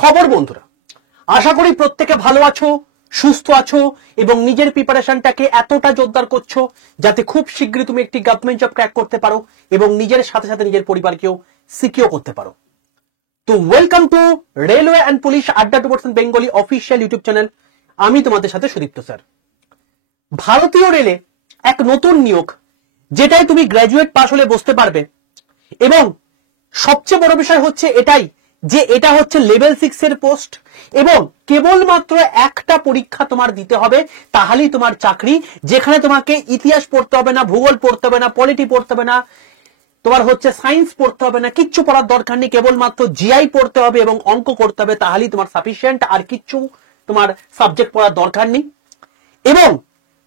খবর বন্ধুরা, আশা করি প্রত্যেকে ভালো আছো, সুস্থ আছো এবং নিজের প্রিপারেশনটাকে এতটা জোরদার করছো যাতে খুব শীঘ্রই তুমি একটি গভর্নমেন্ট জব ক্র্যাক করতে পারো এবং নিজের সাথে সাথে নিজের পরিবারকেও সিকিউর করতে পারো। তো welcome to railway and police আড্ডা 2% বেঙ্গলি অফিসিয়াল ইউটিউব চ্যানেল। আমি তোমাদের সাথে সুদীপ্ত স্যার। ভারতীয় রেলে এক নতুন নিয়োগ, যেটাই তুমি গ্র্যাজুয়েট পাস হলে বসতে পারবে এবং সবচেয়ে বড় বিষয় হচ্ছে এটাই যে এটা হচ্ছে লেভেল 6 এর পোস্ট এবং কেবলমাত্র একটা পরীক্ষা তোমার দিতে হবে, তাহলেই তোমার চাকরি। যেখানে তোমাকে ইতিহাস পড়তে হবে না, ভূগোল পড়তে হবে না, পলিটি পড়তে হবে না, তোমার হচ্ছে সায়েন্স পড়তে হবে না, কিচ্ছু পড়ার দরকার নেই। কেবলমাত্র জিআই পড়তে হবে এবং অঙ্ক করতে হবে, তাহলেই তোমার সাফিসিয়েন্ট। আর কিচ্ছু তোমার সাবজেক্ট পড়ার দরকার নেই। এবং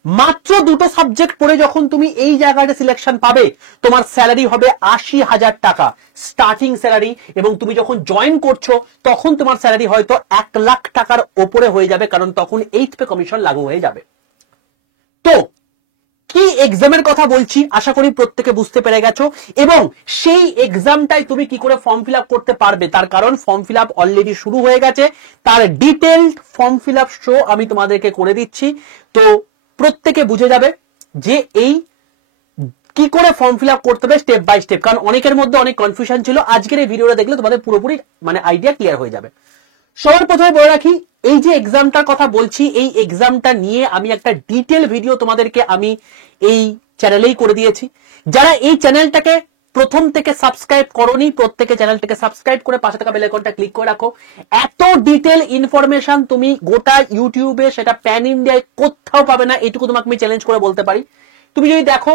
মাত্র দুটো সাবজেক্ট পড়ে যখন তুমি এই জায়গাটা সিলেকশন পাবে, তোমার স্যালারি হবে 80,000 টাকা স্টার্টিং স্যালারি। এবং তুমি যখন জয়েন করছো তখন তোমার স্যালারি হয়তো 1 লাখ টাকার ওপরে হয়ে যাবে, কারণ তখন 8th পে কমিশন লাগু হয়ে যাবে। তো কি এক্সামের কথা বলছি আশা করি প্রত্যেকে বুঝতে পেরে গেছো। এবং সেই এক্সামটাই তুমি কি করে ফর্ম ফিল আপ করতে পারবে, তার কারণ ফর্ম ফিল আপ অলরেডি শুরু হয়ে গেছে। তার detailed form fill up show আমি তোমাদেরকে করে দিচ্ছি। তো প্রত্যেকে বুঝে যাবে যে এই কি করে ফর্ম ফিল আপ করতে হবে স্টেপ বাই স্টেপ, কারণ অনেকের মধ্যে অনেক কনফিউশন ছিল। আজকের এই ভিডিওটা দেখলে তোমাদের পুরোপুরি আইডিয়া ক্লিয়ার হয়ে যাবে। সবার প্রথমে বলে রাখি, এই যে এক্সামটার কথা বলছি, এই এক্সামটা নিয়ে আমি একটা ডিটেল ভিডিও তোমাদেরকে আমি এই চ্যানেলেই করে দিয়েছি। যারা এই চ্যানেলটাকে প্রথম থেকে সাবস্ক্রাইব করোনি, প্রত্যেকে চ্যানেলটাকে সাবস্ক্রাইব করে পাশে থাকা বেল আইকনটা ক্লিক করে রাখো। এত ডিটেল ইনফরমেশন তুমি গোটা ইউটিউবে, সেটা প্যান ইন্ডিয়ায় কোথাও পাবে না, এটুকু তোমাকে আমি চ্যালেঞ্জ করে বলতে পারি। তুমি যদি দেখো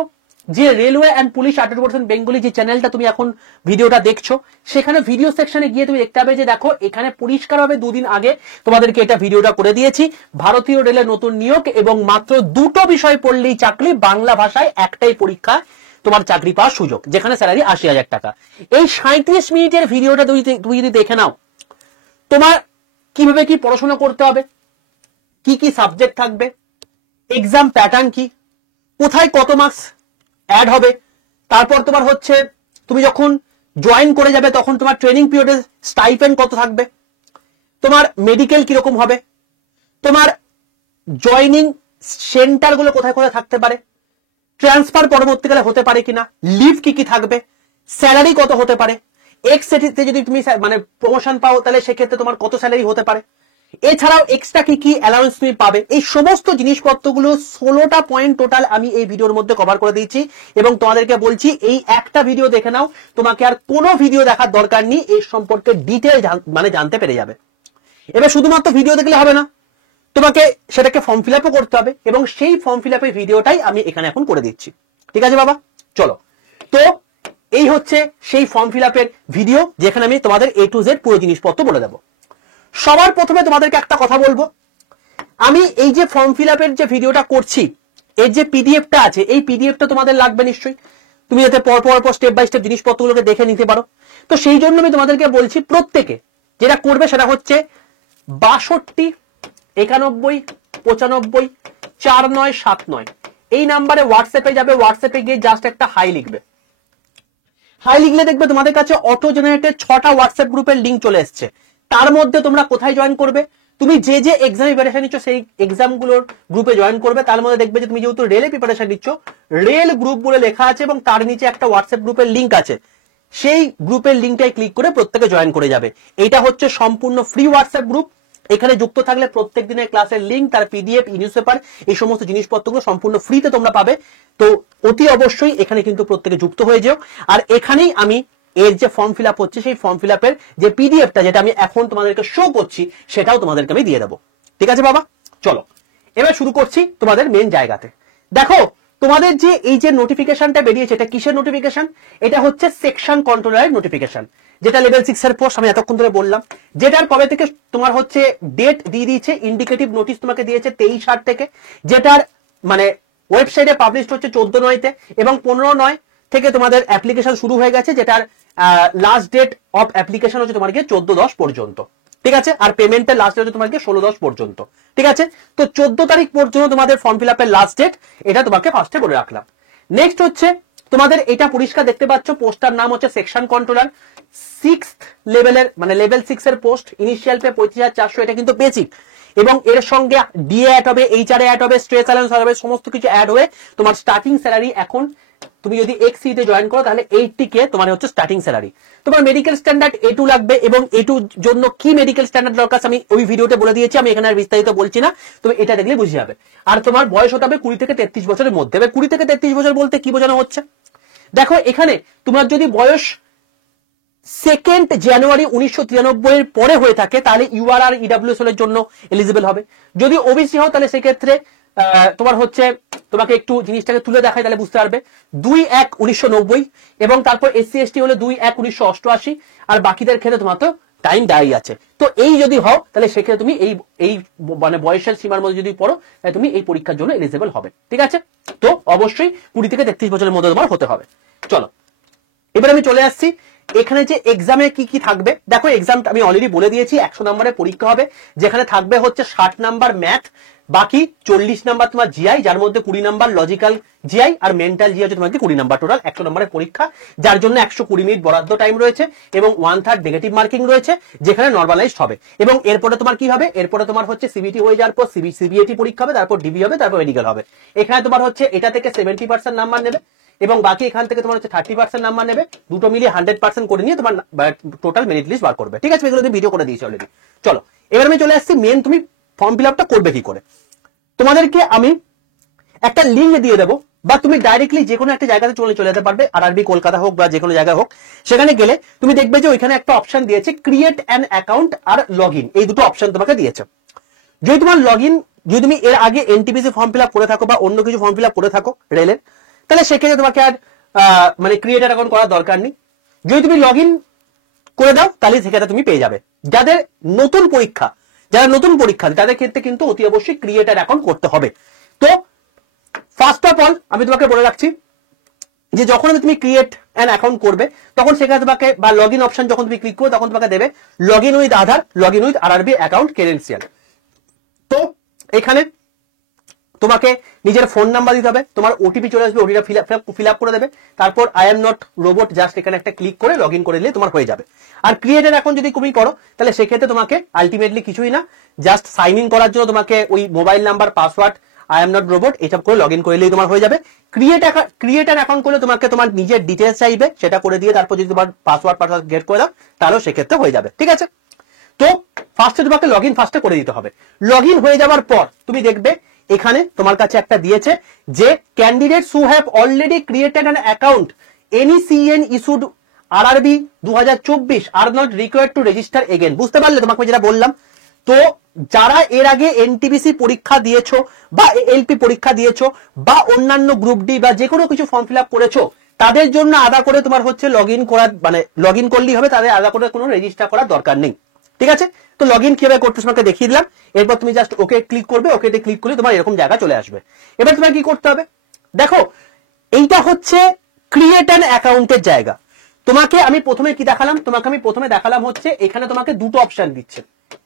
যে রেলওয়ে অ্যান্ড পুলিশ 18% বেঙ্গলি যে চ্যানেলটা তুমি এখন ভিডিওটা দেখছো, সেখানে ভিডিও সেকশনে গিয়ে তুমি দেখতে পাবে যে দেখো এখানে পরিষ্কারভাবে 2 দিন আগে তোমাদেরকে এটা ভিডিওটা করে দিয়েছি। ভারতীয় রেলের নতুন নিয়োগ এবং মাত্র দুটো বিষয় পড়লেই চাকরি, বাংলা ভাষায় একটাই পরীক্ষা, তোমার চাকরি পাওয়ার সুযোগ, যেখানে স্যালারি 80,000 টাকা। এই 37 মিনিটের ভিডিওটা তুমি যদি দেখে নাও, তোমার কিভাবে কি পড়াশোনা করতে হবে, কি কি সাবজেক্ট থাকবে, এক্সাম প্যাটার্ন কি, কোথায় কত মার্কস অ্যাড হবে, তারপর তোমার হচ্ছে তুমি যখন জয়েন করে যাবে তখন তোমার ট্রেনিং পিরিয়ডে স্টাইপেন্ড কত থাকবে, তোমার মেডিকেল কিরকম হবে, তোমার জয়নিং সেন্টারগুলো কোথায় কোথায় থাকতে পারে, ট্রান্সফার পরবর্তীকালে হতে পারে কিনা, লিভ কি কি থাকবে, স্যালারি কত হতে পারে, এক্সতে যদি তুমি প্রমোশন পাও তাহলে সেক্ষেত্রে তোমার কত স্যালারি হতে পারে, এছাড়াও এক্সট্রা কি কি অ্যালাউন্স তুমি পাবে। এই সমস্ত জিনিসপত্রগুলো 16টা পয়েন্ট টোটাল আমি এই ভিডিওর মধ্যে কভার করে দিয়েছি এবং তোমাদেরকে বলছি এই একটা ভিডিও দেখে নাও, তোমাকে আর কোনো ভিডিও দেখার দরকার নেই, এই সম্পর্কে ডিটেল জানতে পেরে যাবে। এবার শুধুমাত্র ভিডিও দেখলে হবে না, তোমাকে সেটাকে ফর্ম ফিল আপও করতে হবে এবং সেই ফর্ম ফিল আপের ভিডিওটাই আমি এখানে এখন করে দিচ্ছি। ঠিক আছে বাবা, চলো। তো এই হচ্ছে সেই ফর্ম ফিল আপের ভিডিও, যেখানে আমি তোমাদের A to Z পুরো জিনিসপত্র বলে দেবো। সবার প্রথমে তোমাদেরকে একটা কথা বলবো, আমি এই যে ফর্ম ফিল আপের যে ভিডিওটা করছি, এর যে পিডিএফটা আছে, এই পিডিএফটা তোমাদের লাগবে নিশ্চয়ই, তুমি যাতে পর স্টেপ বাই স্টেপ জিনিসপত্রগুলোকে দেখে নিতে পারো। তো সেই জন্য আমি তোমাদেরকে বলছি, প্রত্যেকে যেটা করবে সেটা হচ্ছে 62 91 95 4979 এই নাম্বারে হোয়াটসঅ্যাপে যাবে। হোয়াটসঅ্যাপে গিয়ে জাস্ট একটা হাই লিখবে। হাই লিখলে দেখবে তোমাদের কাছে অটো জেনারেটেড 6টা হোয়াটসঅ্যাপ গ্রুপের লিঙ্ক চলে এসছে। তার মধ্যে তোমরা কোথায় জয়েন করবে, তুমি যে যে এক্সাম প্রিপারেশন নিচ্ছ সেই এক্সামগুলোর গ্রুপে জয়েন করবে। তার মধ্যে দেখবে যে তুমি যেহেতু রেলে প্রিপারেশন নিচ্ছ, রেল গ্রুপ বলে লেখা আছে এবং তার নিচে একটা হোয়াটসঅ্যাপ গ্রুপের লিঙ্ক আছে, সেই গ্রুপের লিঙ্কটাই ক্লিক করে প্রত্যেকে জয়েন করে যাবে। এটা হচ্ছে সম্পূর্ণ ফ্রি হোয়াটসঅ্যাপ গ্রুপ। এখানে যুক্ত থাকলে প্রত্যেক দিনের ক্লাসের লিঙ্ক, তার পিডিএফ, নিউজ পেপার, এই সমস্ত জিনিসপত্রগুলো সম্পূর্ণ ফ্রিতে তোমরা পাবে। তো অতি অবশ্যই এখানে কিন্তু প্রত্যেকে যুক্ত হয়ে যাও। আর এখানেই আমি এর যে ফর্ম ফিল আপ হচ্ছে সেই ফর্ম ফিল আপের যে পিডিএফটা, যেটা আমি এখন তোমাদেরকে শো করছি, সেটাও তোমাদেরকে আমি দিয়ে দেবো। ঠিক আছে বাবা, চলো এবার শুরু করছি তোমাদের মেন জায়গাতে। দেখো তোমাদের যে এই যে নোটিফিকেশনটা বেরিয়েছে, এটা কিসের নোটিফিকেশন? এটা হচ্ছে সেকশন কন্ট্রোলারের নোটিফিকেশন, যেটা লেভেল 6 এর পোস্ট আমি এতক্ষণ ধরে বললাম। যেটার কবে থেকে তোমার হচ্ছে ডেট দিয়ে দিয়েছে, ইন্ডিকেটিভ নোটিশ তোমাকে দিয়েছে 23/8 থেকে, যেটার ওয়েবসাইটে পাবলিশ হচ্ছে 14/9-তে এবং 15/9 থেকে তোমাদের অ্যাপ্লিকেশন শুরু হয়ে গেছে, যেটার লাস্ট ডেট অফ অ্যাপ্লিকেশন হচ্ছে তোমার 14/10 পর্যন্ত। ঠিক আছে, আর পেমেন্টের লাস্ট ডেট হচ্ছে তোমার 16/10 পর্যন্ত। ঠিক আছে, তো 14 তারিখ পর্যন্ত তোমাদের ফর্ম ফিল আপের লাস্ট ডেট, এটা তোমাকে ফার্স্টে বলে রাখলাম। নেক্সট হচ্ছে তোমাদের এটা পরিষ্কার দেখতে পাচ্ছ, পোস্টার নাম হচ্ছে সেকশন কন্ট্রোলার, 6th লেভেলের মানে লেভেল 6 এর পোস্ট, ইনিশিয়াল পে 35,400, এটা কিন্তু বেসিক, এবং এর সঙ্গে ডিএ অ্যাড হবে, এইচআর অ্যাড হবে, স্ট্রেস অ্যালাউন্স হবে, সমস্ত কিছু অ্যাড হয়ে তোমার স্টার্টিং স্যালারি এখন তুমি যদি এক্সসি তে জয়েন করো তাহলে 80K তোমার হচ্ছে স্টার্টিং স্যালারি। তোমার মেডিকেল স্ট্যান্ডার্ড A2 লাগবে, এবং A2 জন্য কি মেডিকেল স্ট্যান্ডার্ড দরকার আমি ওই ভিডিওতে বলে দিয়েছি, আমি এখানে আর বিস্তারিত বলছি না, তুমি এটা দেখলে বুঝে যাবে। আর তোমার বয়স হতে হবে 20 থেকে 33 বছরের মধ্যে। এবার 20 থেকে 33 বছর বলতে কি বোঝানো হচ্ছে, দেখো এখানে তোমার যদি বয়স 2nd জানুয়ারি 1993 এর পরে হয়ে থাকে তাহলে ইউআর আর ইডব্লিউএস এর জন্য এলিজিবল হবে। যদি ওবিসি হও তাহলে সেক্ষেত্রে তোমার হচ্ছে, তোমাকে একটু জিনিসটাকে তুলে দেখাই তাহলে বুঝতে পারবে, 2/1/1990, এবং তারপর এসসি এসটি হলে 2/1/1988, আর বাকিদের ক্ষেত্রে তোমার তো টাইম দেওয়াই আছে। তো এই যদি হও তাহলে সেক্ষেত্রে তুমি এই মানে বয়সের সীমার মধ্যে যদি পড়ো তাহলে তুমি এই পরীক্ষার জন্য এলিজিবল হবে। ঠিক আছে, তো অবশ্যই 20 থেকে 33 বছরের মধ্যে তোমার হতে হবে। চলো এবার আমি চলে আসছি এখানে যে এক্সামে কি কি থাকবে। দেখো এক্সাম আমি অলরেডি বলে দিয়েছি, 100 নম্বরের পরীক্ষা হবে, যেখানে থাকবে হচ্ছে 60 নাম্বার ম্যাথ, বাকি 40 নাম্বার তোমার জিআই, যার মধ্যে 20 নাম্বার লজিক্যাল জিআই আর মেন্টাল জিআই হচ্ছে তোমাকে 20 নাম্বার, টোটাল 100 নম্বরের পরীক্ষা, যার জন্য 120 মিনিট বরাদ্দ টাইম রয়েছে, এবং 1/3 নেগেটিভ মার্কিং রয়েছে, যেখানে নর্মালাইজড হবে। এবং এরপরে তোমার কি হবে, এরপরে তোমার হচ্ছে সিবিটি হয়ে যাওয়ার পর সিবিএটি পরীক্ষা হবে, তারপর ডিবি হবে, তারপর মেডিকেল হবে। এখানে তোমার হচ্ছে এটা থেকে 70% নাম্বার নেবে, এবং বাকি এখান থেকে তোমার হচ্ছে 30% নাম্বার নেবে, দুটো মিলিয়ে 100% করে নিয়ে তোমার টোটাল মেরিট লিস্ট বার করবে। ঠিক আছে, এগুলো তুমি ভিডিও করে দিয়েছি অলরেডি। চলো এবার আমি চলে আসছি মেন, তুমি ফর্ম ফিল আপটা করবে কি করে। তোমাদেরকে আমি একটা লিঙ্ক দিয়ে দেবো, বা তুমি ডাইরেক্টলি যে কোনো একটা জায়গাতে চলে যেতে পারবে, আরআরবি কলকাতা হোক বা যে কোনো জায়গায় হোক, সেখানে গেলে তুমি দেখবে যে ওইখানে একটা অপশন দিয়েছে ক্রিয়েট অ্যান অ্যাকাউন্ট আর লগ ইন, এই দুটো অপশন তোমাকে দিয়েছে। যদি তোমার লগ ইন, যদি তুমি এর আগে এনটিপিসি ফর্ম ফিল আপ করে থাকো বা অন্য কিছু ফর্ম ফিল আপ করে থাকো রেলের, তাহলে সেক্ষেত্রে তোমাকে আর মানে ক্রিয়েটার অ্যাকাউন্ট করার দরকার নেই। যদি তুমি লগ ইন করে দাও তাহলে সেক্ষেত্রে তুমি পেয়ে যাবে। যাদের নতুন পরীক্ষা, যারা নতুন পরীক্ষা তাদের ক্ষেত্রে কিন্তু অতি অবশ্যই ক্রিয়েটার অ্যাকাউন্ট করতে হবে। তো ফার্স্ট অফ অল আমি তোমাকে বলে রাখছি যে যখন তুমি ক্রিয়েট অ্যান অ্যাকাউন্ট করবে তখন সেখানে তোমাকে, বা লগ ইন অপশন যখন তুমি ক্লিক করবে তখন তোমাকে দেবে log in with Aadhaar, log in with RRB account credential. তো এখানে তোমাকে নিজের ফোন নাম্বার দিতে হবে, তোমার ওটিপি চলে আসবে, ওটিপি ফিল আপ করে দেবে, তারপর I am not robot just এখানে একটা ক্লিক করে লগ ইন করে দিলে তোমার হয়ে যাবে। আর ক্রিয়েটার অ্যাকাউন্ট যদি তুমি করো তাহলে সেক্ষেত্রে তোমাকে আলটিমেটলি কিছুই না, জাস্ট সাইন ইন করার জন্য তোমাকে ওই mobile number, password, I am not robot এইসব করে লগ ইন করে নিলেই তোমার হয়ে যাবে। ক্রিয়েটার অ্যাকাউন্ট করলে তোমাকে তোমার নিজের ডিটেলস চাইবে, সেটা করে দিয়ে তারপর যদি তোমার পাসওয়ার্ড গেট করে দাও তাহলেও সেক্ষেত্রে হয়ে যাবে। ঠিক আছে, তো ফার্স্টে তোমাকে লগ ইন ফার্স্টে করে দিতে হবে। লগ ইন হয়ে যাওয়ার পর তুমি দেখবে এখানে তোমার কাছে একটা দিয়েছে যে candidates who have already created an account any CN issued RRB 2024 are not required to register again. বুঝতে পারলে তোমাকে যেটা বললাম? তো যারা এর আগে এনটিপিসি পরীক্ষা দিয়েছো বা এলপি পরীক্ষা দিয়েছো বা অন্যান্য গ্রুপ ডি বা যে কোনো কিছু ফর্ম ফিল আপ করেছো, তাদের জন্য আলাদা করে তোমার হচ্ছে লগ ইন করার, মানে লগ ইন করলেই হবে, তাদের আলাদা করে কোনো রেজিস্টার করার দরকার নেই। ঠিক আছে, তো লগ ইন কিভাবে করতে তোমাকে দেখিয়ে দিলাম। এরপর তুমি জাস্ট ওকে ক্লিক করবে, ওকেতে ক্লিক করলে তোমার এরকম জায়গা চলে আসবে। এবার তোমার কি করতে হবে, দেখো এইটা হচ্ছে ক্রিয়েট অ্যান অ্যাকাউন্টের জায়গা। তোমাকে আমি প্রথমে কি দেখালাম, তোমাকে আমি প্রথমে দেখালাম হচ্ছে এখানে তোমাকে দুটো অপশন দিচ্ছে,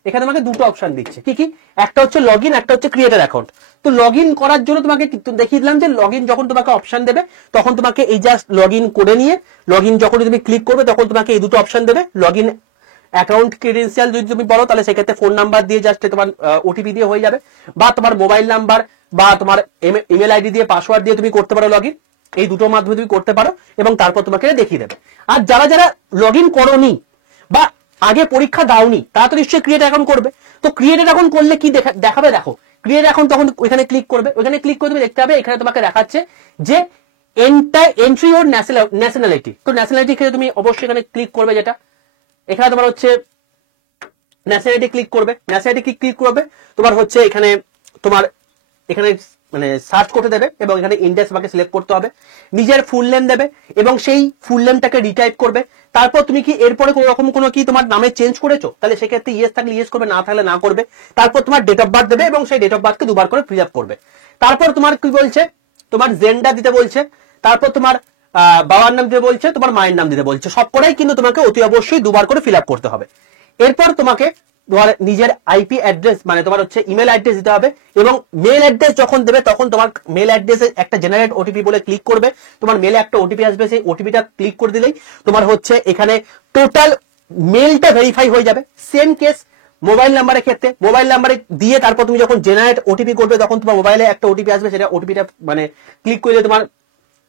এখানে তোমাকে দুটো অপশন দিচ্ছে, কি কি, একটা হচ্ছে লগ ইন, একটা হচ্ছে ক্রিয়েটার অ্যাকাউন্ট। তো লগ ইন করার জন্য তোমাকে দেখিয়ে দিলাম যে লগ ইন যখন তোমাকে অপশন দেবে তখন তোমাকে এই জাস্ট লগ ইন করে নিয়ে, লগ ইন যখন তুমি ক্লিক করবে তখন তোমাকে এই দুটো অপশন দেবে, লগ ইন অ্যাকাউন্ট ক্রেডেনশিয়াল যদি তুমি বলো তাহলে সেক্ষেত্রে ফোন নাম্বার দিয়ে জাস্ট তোমার ওটিপি দিয়ে হয়ে যাবে, বা তোমার মোবাইল নাম্বার বা তোমার ইমেল আইডি দিয়ে, পাসওয়ার্ড দিয়ে তুমি করতে পারো লগ ইন। এই দুটো মাধ্যমে তুমি করতে পারো এবং তারপর তোমাকে দেখিয়ে দেবে। আর যারা যারা লগ ইন করোনি বা আগে পরীক্ষা দাওনি তারা তো নিশ্চয়ই ক্রিয়েট অ্যাকাউন্ট করবে। তো ক্রিয়েট অ্যাকাউন্ট করলে কি দেখাবে, দেখো ক্রিয়েট অ্যাকাউন্ট তখন ওইখানে ক্লিক করবে, ওইখানে ক্লিক করে তুমি দেখতে হবে এখানে তোমাকে দেখাচ্ছে যে এন্ট্রি ওর ন্যাশনালিটি। তো ন্যাশনালিটি ক্ষেত্রে তুমি অবশ্যই এখানে ক্লিক করবে, যেটা এখানে তোমার হচ্ছে ন্যাশনালিটি ক্লিক করবে, ন্যাশনালিটি ক্লিক করবে তোমার হচ্ছে এখানে তোমার এখানে মানে সার্চ করতে দেবে এবং এখানে ইন্ডিয়া তোমাকে সিলেক্ট করতে হবে, নিজের ফুল নেম দেবে এবং সেই ফুল নেমটাকে রিটাইপ করবে। তারপর তুমি কি এরপরে কোনো রকম কোনো কি তোমার নামে চেঞ্জ করেছো, তাহলে সেক্ষেত্রে ইয়েস থাকলে ইয়েস করবে, না থাকলে না করবে। তারপর তোমার ডেট অফ বার্থ দেবে এবং সেই ডেট অফ বার্থকে দুবার করে ফিল আপ করবে। তারপর তোমার কি বলছে, তোমার জেন্ডার দিতে বলছে, তারপর তোমার বাবার নাম দিতে বলছে, তোমার মায়ের নাম দিতে বলছে, সব কটাই কিন্তু তোমাকে অতি অবশ্যই দুবার করে ফিল আপ করতে হবে। এরপর তোমাকে তোমার নিজের আইপি অ্যাড্রেস মানে তোমার হচ্ছে ইমেল অ্যাড্রেস দিতে হবে, এবং মেল অ্যাড্রেস যখন দেবে তখন তোমার মেল অ্যাড্রেসে একটা জেনারেট ওটিপি বলে ক্লিক করবে, তোমার মেলে একটা ওটিপি আসবে, সেই ওটিপিটা ক্লিক করে দিলেই তোমার হচ্ছে এখানে টোটাল মেলটা ভেরিফাই হয়ে যাবে। সেম কেস মোবাইল নাম্বারের ক্ষেত্রে, মোবাইল নাম্বারে দিয়ে তারপর তুমি যখন জেনারেট ওটিপি করবে তখন তোমার মোবাইলে একটা ওটিপি আসবে, সেটা ওটিপিটা মানে ক্লিক করলে তোমার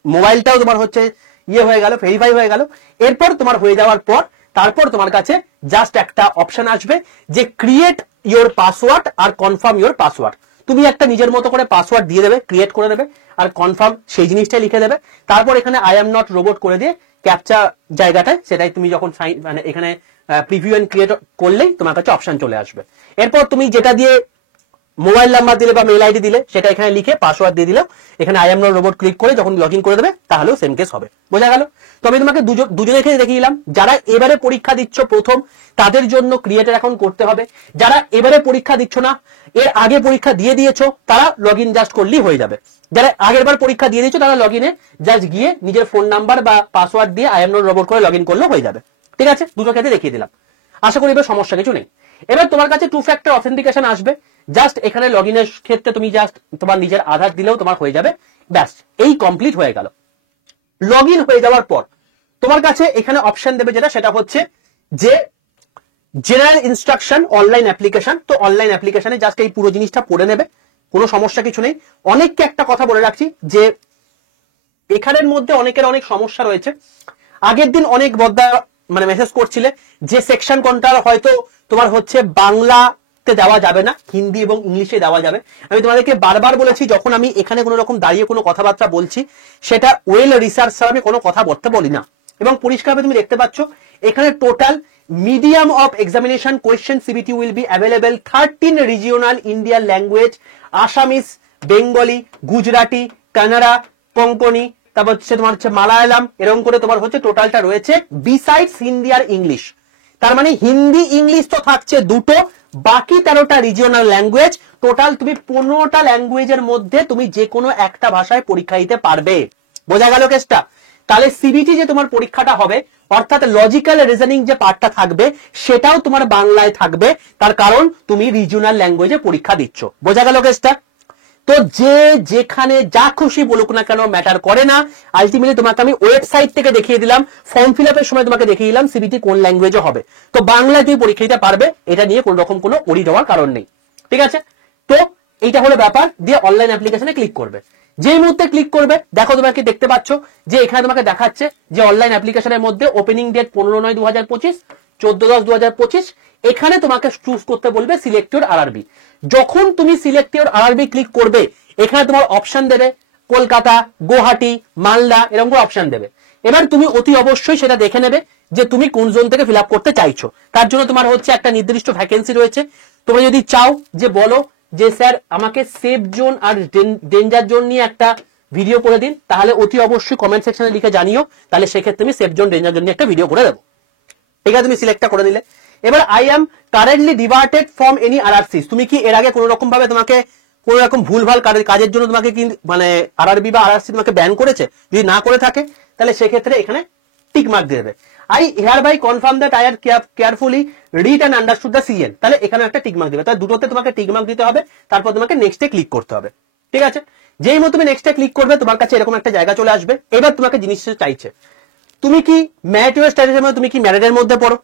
মোবাইলটাও তোমার হচ্ছে ইয়ে হয়ে গেল, ভেরিফাই হয়ে গেল। এরপর তোমার হয়ে যাওয়ার পর তারপর তোমার কাছে জাস্ট একটা অপশন আসবে যে ক্রিয়েট ইওর পাসওয়ার্ড আর কনফার্ম ইওর পাসওয়ার্ড। তুমি একটা নিজের মতো করে পাসওয়ার্ড দিয়ে দেবে, ক্রিয়েট করে দেবে, আর কনফার্ম সেই জিনিসটাই লিখে দেবে। তারপর এখানে আই এম নট রোবট করে দিয়ে ক্যাপচা জায়গাটায় সেটাই তুমি যখন মানে এখানে প্রিভিউ এন্ড ক্রিয়েট করলেই তোমার কাছে অপশন চলে আসবে। এরপর তুমি যেটা দিয়ে মোবাইল নাম্বার দিলে বা মেল আইডি দিলে সেটা এখানে লিখে পাসওয়ার্ড দিয়ে দিলেও এখানে I am not robot click করে যখন লগ ইন করে দেবে তাহলেও সেম কেস হবে। বোঝা গেল? তো আমি তোমাকে দুজনের ক্ষেত্রে দেখিয়ে দিলাম। যারা এবারে পরীক্ষা দিচ্ছ প্রথম, তাদের জন্য ক্রিয়েটের অ্যাকাউন্ট করতে হবে। যারা এবারে পরীক্ষা দিচ্ছ না, এর আগে পরীক্ষা দিয়ে দিয়েছো, তারা লগ ইন জাস্ট করলেই হয়ে যাবে। যারা আগের বার পরীক্ষা দিয়ে দিয়েছো তারা লগ ইনে জাস্ট গিয়ে নিজের ফোন নাম্বার বা পাসওয়ার্ড দিয়ে আই এম নট রোবট করে লগ ইন করলেও হয়ে যাবে। ঠিক আছে? দুটো ক্ষেত্রে দেখিয়ে দিলাম, আশা করি এবার সমস্যা কিছু নেই। এবার তোমার কাছে 2 ফ্যাক্টর অথেন্টিকেশন আসবে। জাস্ট এখানে লগ ইনের ক্ষেত্রে তুমি জাস্ট তোমার নিজের আধার দিলেও তোমার হয়ে যাবে, ব্যাস এই কমপ্লিট হয়ে গেল। লগ ইন হয়ে যাওয়ার পর তোমার কাছে এখানে অপশন দেবে যেটা, সেটা হচ্ছে যে জেনারেল ইনস্ট্রাকশন অনলাইন অ্যাপ্লিকেশন। তো অনলাইন অ্যাপ্লিকেশনে জাস্ট এই পুরো জিনিসটা পড়ে নেবে, কোনো সমস্যা কিছু নেই। অনেককে একটা কথা বলে রাখছি যে এখানের মধ্যে অনেকের অনেক সমস্যা রয়েছে। আগের দিন অনেক বদ্দা মানে মেসেজ করছিলে যে সেকশন কোনটা হয়তো তোমার হচ্ছে বাংলাতে দেওয়া যাবে না, হিন্দি এবং ইংলিশে দেওয়া যাবে। আমি তোমাদেরকে বারবার বলেছি যখন আমি এখানে কোনো রকম দাঁড়িয়ে কোনো কথাবার্তা বলছি সেটা ওয়েল রিসার্চ ছাড়া আমি কোনো কথা বলতে বলি না। এবং পরিষ্কারভাবে তুমি দেখতে পাচ্ছ এখানে total medium of examination question CBT will be available 13 regional Indian language, Assamese, Bengali, Gujarati, Kannada, Konkani, তারপর হচ্ছে তোমার হচ্ছে মালায়ালাম, এরকম করে তোমার হচ্ছে টোটালটা রয়েছে বিসাইডস হিন্দি আর ইংলিশ। তার মানে হিন্দি ইংলিশ তো থাকছে দুটো, বাকি 13টা রিজিওনাল ল্যাঙ্গুয়েজ, টোটাল তুমি 15টা ল্যাঙ্গুয়েজের মধ্যে তুমি যে কোনো একটা ভাষায় পরীক্ষা দিতে পারবে। বোঝা গেল কেসটা? তাহলে সিবিটি যে তোমার পরীক্ষাটা হবে অর্থাৎ লজিক্যাল রিজনিং যে পার্টটা থাকবে সেটাও তোমার বাংলায় থাকবে, তার কারণ তুমি রিজিওনাল ল্যাঙ্গুয়েজে পরীক্ষা দিচ্ছ। বোঝা গেল কেসটা? তো যে যেখানে যা খুশি বলুক না কেন ম্যাটার করে না। আলটিমেটলি তোমাকে আমি ওয়েবসাইট থেকে দেখিয়ে দিলাম, ফর্ম ফিল আপের সময় তোমাকে দেখিয়ে দিলাম সিবিটি কোন ল্যাঙ্গুয়েজে হবে। তো বাংলায় তুমি পরীক্ষা দিতে পারবে, এটা নিয়ে কোন রকম কোনো ওরি দেওয়ার কারণ নেই। ঠিক আছে? তো এইটা হলো ব্যাপার। দিয়ে অনলাইন অ্যাপ্লিকেশনে ক্লিক করবে। যেই মুহূর্তে ক্লিক করবে দেখো তোমাকে দেখতে পাচ্ছ যে এখানে তোমাকে দেখাচ্ছে যে অনলাইন অ্যাপ্লিকেশনের মধ্যে ওপেনিং ডেট 15/9/2025, 14/10/2025। এখানে তোমাকে চুজ করতে বলবে সিলেক্ট ইওর আরআরবি। যখন তুমি সিলেক্ট ইওর আরআরবি ক্লিক করবে এখানে তোমার অপশন দেবে কলকাতা, গুয়াহাটি, মালদা, এরকম করে অপশন দেবে। এবার তুমি অতি অবশ্যই সেটা দেখে নেবে যে তুমি কোন জোন থেকে ফিল আপ করতে চাইছো। তার জন্য তোমার হচ্ছে একটা নির্দিষ্ট ভ্যাকেন্সি রয়েছে। তোমরা যদি চাও যে বলো যে স্যার আমাকে সেফ জোন আর ডেঞ্জার জোন নিয়ে একটা ভিডিও করে দিন, তাহলে অতি অবশ্যই কমেন্ট সেকশনে লিখে জানিও, তাহলে সেক্ষেত্রে আমি সেফ জোন ডেঞ্জার জোন নিয়ে একটা ভিডিও করে দেবো। ঠিক আছে? তুমি সিলেক্টটা করে দিলে। এবার I am currently ডিভার্টেড from any RRC. তুমি কি এর আগে কোন রকম ভাবে তোমাকে কোন রকম ভুলভাল কাজের জন্য তোমাকে কি মানে আরআরবি বা আরআরসি তোমাকে ব্যান করেছে? যদি না করে থাকে তাহলে সেক্ষেত্রে এখানে টিক মার্ক দিয়ে দেবে। I hereby confirm that I are carefully read and understood the CN. তাহলে এখানে একটা টিক মার্ক দিবে। তাহলে দুটোতে তোমাকে টিক মার্ক দিতে হবে, তারপর তোমাকে নেক্সটে ক্লিক করতে হবে। ঠিক আছে? যেই মতো তুমি নেক্সটে ক্লিক করবে তোমার কাছে এরকম একটা জায়গা চলে আসবে। এবার তোমাকে জিনিসটা চাইছে তুমি কি ম্যারিটাল স্ট্যাটাসের মধ্যে তুমি কি ম্যারিডের মধ্যে পড়ো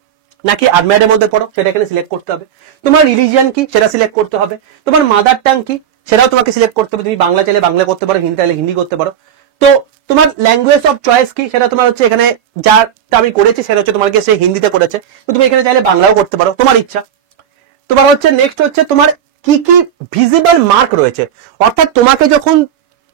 নাকি আনম্যারিডের মধ্যে পড়ো, সেটা এখানে সিলেক্ট করতে হবে। তোমার রিলিজিয়ন কি সেটা সিলেক্ট করতে হবে। তোমার মাদার টাং কি সেটাও তোমাকে সিলেক্ট করতে হবে। তুমি বাংলা চাইলে বাংলা করতে পারো, হিন্দি চাইলে হিন্দি করতে পারো। তো তোমার ল্যাঙ্গুয়েজ অফ চয়েস কি সেটা তোমার হচ্ছে এখানে যাটা আমি করেছি সেটা হচ্ছে তোমাকে সে হিন্দিতে করেছে, তুমি এখানে চাইলে বাংলাও করতে পারো, তোমার ইচ্ছা। তোমার হচ্ছে নেক্সট হচ্ছে তোমার কি কি ভিজিবল মার্ক রয়েছে, অর্থাৎ তোমাকে যখন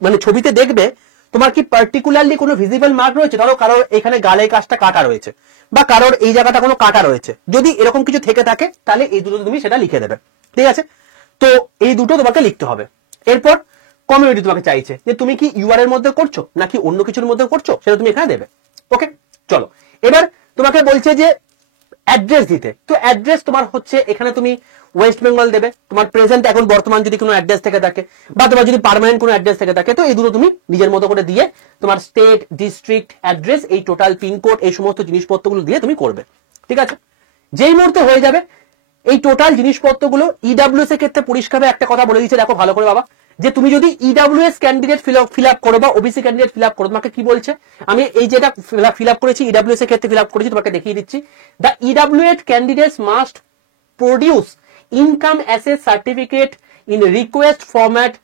মানে ছবিতে দেখবে তোমার কি পার্টিকুলারলি কোনো ভিজিবল মার্ক রয়েছে। ধরো কারোর এখানে গালের কাজটা কাটা রয়েছে বা কারোর এই জায়গাটা কোনো কাটা রয়েছে, যদি এরকম কিছু থেকে থাকে তাহলে এই দুটো তুমি সেটা লিখে দেবে। ঠিক আছে? তো এই দুটো তোমাকে লিখতে হবে। এরপর কমিউনিটি তোমাকে চাইছে যে তুমি কি ইউআর এর মধ্যে করছো নাকি অন্য কিছুর মধ্যে করছো, সেটা তুমি এখানে দেবে। ওকে, চলো এবার তোমাকে বলছে যে অ্যাড্রেস দিতে। তো অ্যাড্রেস তোমার হচ্ছে এখানে তুমি ওয়েস্ট বেঙ্গল দেবে, তোমার প্রেজেন্ট এখন বর্তমান যদি কোনো অ্যাড্রেস থেকে থাকে বা তোমার যদি পার্মানেন্ট কোনো অ্যাড্রেস থেকে থাকে, তো এই দুটো তুমি নিজের মতো করে দিয়ে তোমার স্টেট, ডিস্ট্রিক্ট, অ্যাড্রেস, এই টোটাল পিনকোড, এই সমস্ত জিনিসপত্রগুলো দিয়ে তুমি করবে। ঠিক আছে? যেই মুহূর্তে হয়ে যাবে এই টোটাল জিনিসপত্রগুলো ইডব্লিউএস এর ক্ষেত্রে পরিষ্কারভাবে একটা কথা বলে দিচ্ছে, দেখো ভালো করে বাবা, যে তুমি যদি ইডব্লিউএস ক্যান্ডিডেট ফিল আপ করো বা ওবিসি ক্যান্ডিডেট ফিল আপ করো, তোমাকে কি বলছে, আমি এই যেটা ফিল আপ করেছি ইডব্লিউএস এর ক্ষেত্রে ফিল আপ করেছি, তোমাকে দেখিয়ে দিচ্ছি। The EWS candidates must produce income অ্যাসেস certificate in request format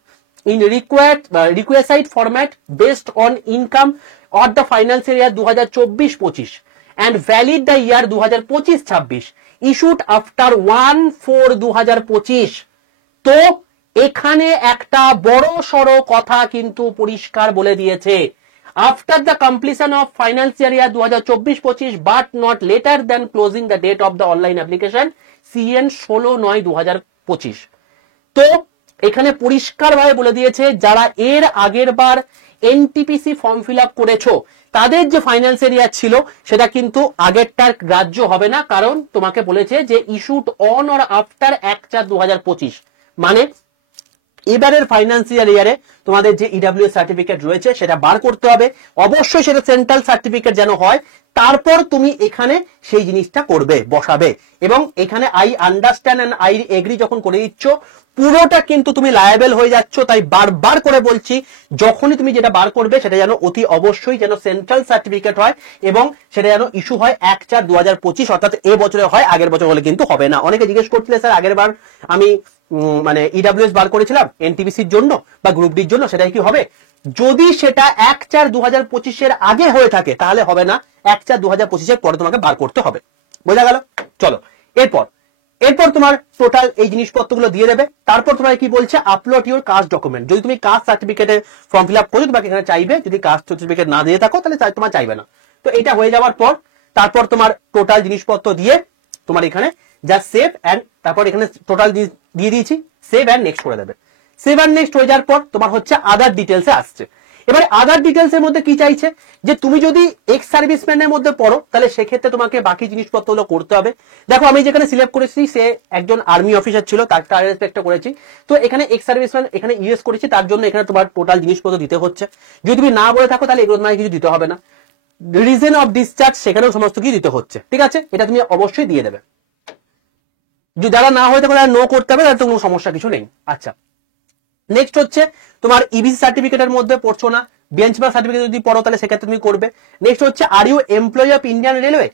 requisite format based on income of the financial year 2024-25 and valid the year 2025-26 issued after 1/4/2025। তো এখানে একটা বড় সড়ো কথা কিন্তু পরিষ্কার বলে দিয়েছে, after the completion of financial year 2024-25 but not later than closing the date of the online application CN 16/9/2025। তো এখানে পরিষ্কারভাবে বলে দিয়েছে যারা এর আগের বার এনটিপিসি ফর্ম ফিল আপ করেছো তাদের যে ফাইন্যান্সিয়াল ইয়ার ছিল সেটা কিন্তু আগেরটার গ্রাহ্য হবে না, কারণ তোমাকে বলেছে যে ইস্যুড অন অর আফটার 1/4/2025, মানে এবারের ফাইন্যান্সিয়াল ইয়ারে তোমাদের যে ইডব্লিউএস সার্টিফিকেট রয়েছে সেটা বার করতে হবে, অবশ্যই সেটা সেন্ট্রাল সার্টিফিকেট যেন হয়, তারপর তুমি এখানে সেই জিনিসটা করবে, বসাবে। এবং এখানে I understand and I agree যখন করে দিচ্ছ পুরোটা কিন্তু তুমি লায়াবেল হয়ে যাচ্ছ। তাই বারবার করে বলছি যখনই তুমি যেটা বার করবে সেটা যেন অতি অবশ্যই যেন সেন্ট্রাল সার্টিফিকেট হয় এবং সেটা যেন ইস্যু হয় 1/4/2025, অর্থাৎ এ বছরে হয়, আগের বছর হলে কিন্তু হবে না। অনেকে জিজ্ঞেস করছিলে স্যার আগের বার আমি মানে ইডব্লিউএস বার করেছিলাম এনটিপিসির জন্য বা গ্রুপ ডির জন্য, সেটাই কি হবে? যদি সেটা 1/4/2025 আগে হয়ে থাকে তাহলে হবে না, 1/4/2025 পরে তোমাকে বার করতে হবে। বোঝা গেল? চলো এরপর তোমার টোটাল এই জিনিসপত্রগুলো দিয়ে দেবে। তারপর তোমার কি বলছে, আপলোড ইউর কাস্ট ডকুমেন্ট। যদি তুমি কাস্ট সার্টিফিকেটের ফর্ম ফিল আপ করো তোমাকে এখানে চাইবে, যদি কাস্ট সার্টিফিকেট না দিয়ে থাকো তাহলে তোমার চাইবে না। তো এটা হয়ে যাওয়ার পর তারপর তোমার টোটাল জিনিসপত্র দিয়ে তোমার এখানে যা সেভ অ্যান্ড, তারপর এখানে টোটাল দিয়ে দিয়েছি, সেভ অ্যান্ড নেক্সট করে দেবে। সেভ অ্যান্ড নেক্সট হয়ে যাওয়ার পর তোমার হচ্ছে আদার ডিটেলসে আসছে। এবারে আদার ডিটেলস এর মধ্যে কি চাইছে, যে তুমি যদি এক্স সার্ভিসম্যানের মধ্যে পড়ো তাহলে সেক্ষেত্রে তোমাকে বাকি জিনিসপত্রগুলো করতে হবে। দেখো আমি যেখানে সিলেক্ট করেছি সে একজন আর্মি অফিসার ছিল, তার রেসপেক্ট করেছি। তো এখানে এক্স সার্ভিসম্যান এখানে ইউএস করেছি, তার জন্য এখানে তোমার টোটাল জিনিসপত্র দিতে হচ্ছে। যদি তুমি না বলে থাকো তাহলে এগুলো তোমাকে কিছু দিতে হবে না। রিজন অফ ডিসচার্জ সেখানেও সমস্ত কিছু দিতে হচ্ছে, ঠিক আছে? এটা তুমি অবশ্যই দিয়ে দেবে। যদি যারা না হয়ে থাকো তারা নো করতে হবে, তাহলে তো কোনো সমস্যা কিছু নেই। আচ্ছা, নেক্সট হচ্ছে তোমার ইবিসি সার্টিফিকেটের মধ্যে পড়ছো না, বেঞ্চমার্ক সার্টিফিকেট যদি পড়ো তাহলে সেক্ষেত্রে তুমি করবে। নেক্সট হচ্ছে are you employee of Indian railway,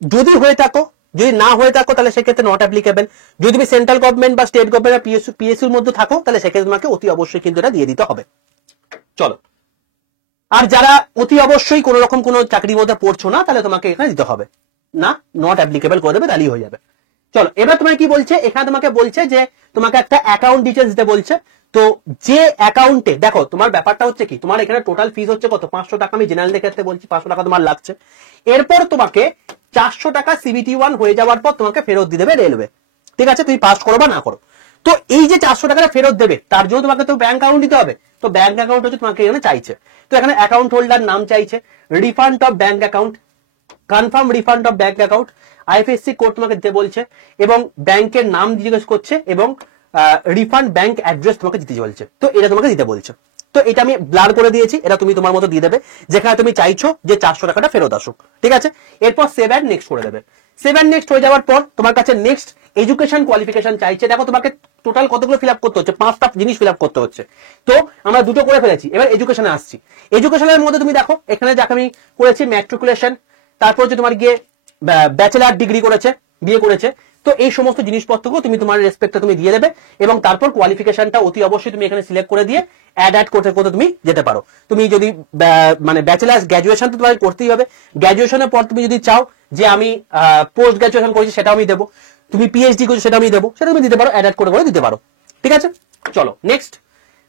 যদি হয়ে থাকো, যদি না হয়ে থাকো তাহলে সেক্ষেত্রে নট অ্যাপ্লিকেবল। যদি তুমি সেন্ট্রাল গভর্নমেন্ট বা স্টেট গভর্নমেন্ট বা পিএসইউর মধ্যে থাকো তাহলে সেক্ষেত্রে তোমাকে অতি অবশ্যই কিন্তু এটা দিয়ে দিতে হবে। চলো, আর যারা অতি অবশ্যই কোন রকম কোনো চাকরির মধ্যে পড়ছো না তাহলে তোমাকে এখানে দিতে হবে না, নট অ্যাপ্লিকেবল করে দেবে, তাহলেই হয়ে যাবে। চলো, এবার তোমার কি বলছে, এখানে তোমাকে বলছে যে তোমাকে একটা অ্যাকাউন্ট ডিটেলস দিতে বলছে। তো যে অ্যাকাউন্টে দেখো তোমার ব্যাপারটা হচ্ছে কি, তোমার এখানে টোটাল ফিস হচ্ছে কত, 500 টাকা। আমি জেনারেল ক্ষেত্রে বলছি 500 টাকা তোমার লাগছে। এরপর তোমাকে 400 টাকা সিবিটি 1 হয়ে যাওয়ার পর তোমাকে ফেরত দিয়ে দেবে রেলওয়ে, ঠিক আছে? তুমি পাস করো বা না করো। তো এই যে 400 টাকাটা ফেরত দেবে তার জন্য তোমাকে তো ব্যাংক অ্যাকাউন্ট দিতে হবে। তো ব্যাংক অ্যাকাউন্ট হচ্ছে তোমাকে এখানে চাইছে। তো এখানে অ্যাকাউন্ট হোল্ডার নাম চাইছে, refund of bank account, confirm refund of bank account, IFSC code তোমাকে দিতে বলছে এবং ব্যাংকের নাম জিজ্ঞেস করছে এবং রিফান্ড ব্যাংক অ্যাড্রেস তোমাকে দিতে বলছে। তো এটা তোমাকে দিতে বলছে। তো এটা আমি ব্লার করে দিয়েছি, এটা তুমি তোমার মতো দিয়ে দেবে যেখানে তুমি চাইছো যে 400 টাকাটা ফেরত আসুক, ঠিক আছে? এরপর সেভ অ্যান্ড নেক্সট করে দেবে। সেভ অ্যান্ড নেক্সট হয়ে যাওয়ার পর তোমার কাছে নেক্সট এডুকেশন কোয়ালিফিকেশন চাইছে। দেখো তোমাকে টোটাল কতগুলো ফিল আপ করতে হচ্ছে, 5টা জিনিস ফিল আপ করতে হচ্ছে। তো আমরা 2টো করে ফেলেছি, এবার এডুকেশনে আসছি। এডুকেশনের মধ্যে তুমি দেখো এখানে যাকে আমি করেছি ম্যাট্রিকুলেশন, তারপর হচ্ছে তোমার গিয়ে ব্যাচেলার ডিগ্রি করেছে, বিয়ে করেছে। তো এই সমস্ত জিনিসপত্রগুলো তুমি তোমার রেসপেক্টে তুমি দিয়ে দেবে এবং তারপর কোয়ালিফিকেশনটা অতি অবশ্যই তুমি এখানে সিলেক্ট করে দিয়ে অ্যাড করতে করতে তুমি যেতে পারো। তুমি যদি মানে ব্যাচেলার্স গ্র্যাজুয়েশন তো তোমার করতেই হবে। গ্র্যাজুয়েশনের পর তুমি যদি চাও যে আমি পোস্ট গ্র্যাজুয়েশন করেছি সেটাও আমি দেবো, তুমি পিএইচডি করেছো সেটা আমি দেবো, সেটা তুমি দিতে পারো, অ্যাড করে দিতে পারো, ঠিক আছে? চলো নেক্সট,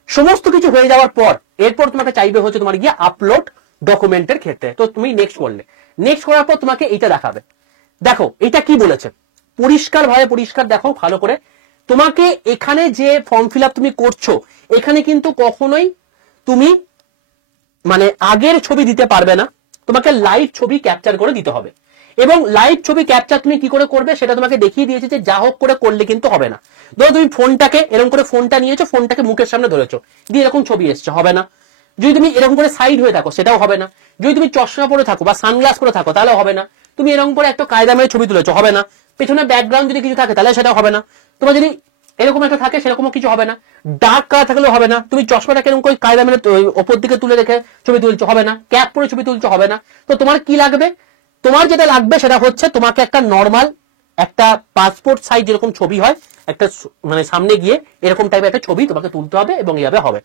সমস্ত কিছু হয়ে যাওয়ার পর এরপর তোমাকে চাইবে হচ্ছে তোমার গিয়ে আপলোড ডকুমেন্টের ক্ষেত্রে। তো তুমি নেক্সট করলে, নেক্সট করার পর তোমাকে এইটা দেখাবে। দেখো এটা কি বলেছে পরিষ্কার ভাবে, পরিষ্কার দেখো ভালো করে। তোমাকে এখানে যে ফর্ম ফিল আপ তুমি করছো এখানে কিন্তু কখনোই তুমি মানে আগের ছবি দিতে পারবে না, তোমাকে লাইভ ছবি ক্যাপচার করে দিতে হবে। এবং লাইভ ছবি ক্যাপচার তুমি কি করে করবে সেটা তোমাকে দেখিয়ে দিয়েছে যে যা হোক করে করলে কিন্তু হবে না। ধরো তুমি ফোনটাকে এরকম করে ফোনটা নিয়েছো, ফোনটাকে মুখের সামনে ধরেছো, দিয়ে এরকম ছবি এসছে, হবে না। যদি তুমি এরকম করে সাইড হয়ে থাকো সেটাও হবে না। যদি তুমি চশমা পরে থাকো বা সানগ্লাস পরে থাকো তাহলে হবে না। তুমি এরকম করে একটা কায়দা মেরে ছবি তুলেছো, হবে না। পেছনে ব্যাকগ্রাউন্ড যদি কিছু থাকে তাহলে সেটা হবে না, তোমার যদি এরকম একটা থাকে সেরকমও কিছু হবে না, ডার্ক কালার থাকলেও হবে না, তুমি চশমাটাকে এরকম করে কায়দা মেরে ওপর দিকে তুলে রেখে ছবি তুলছো হবে না, ক্যাপ পরে ছবি তুলছো হবে না। তো তোমার কি লাগবে, তোমার যেটা লাগবে সেটা হচ্ছে তোমাকে একটা নর্মাল একটা পাসপোর্ট সাইজ যেরকম ছবি হয় একটা মানে সামনে গিয়ে এরকম টাইপের একটা ছবি তোমাকে তুলতে হবে এবং এইভাবে হবে,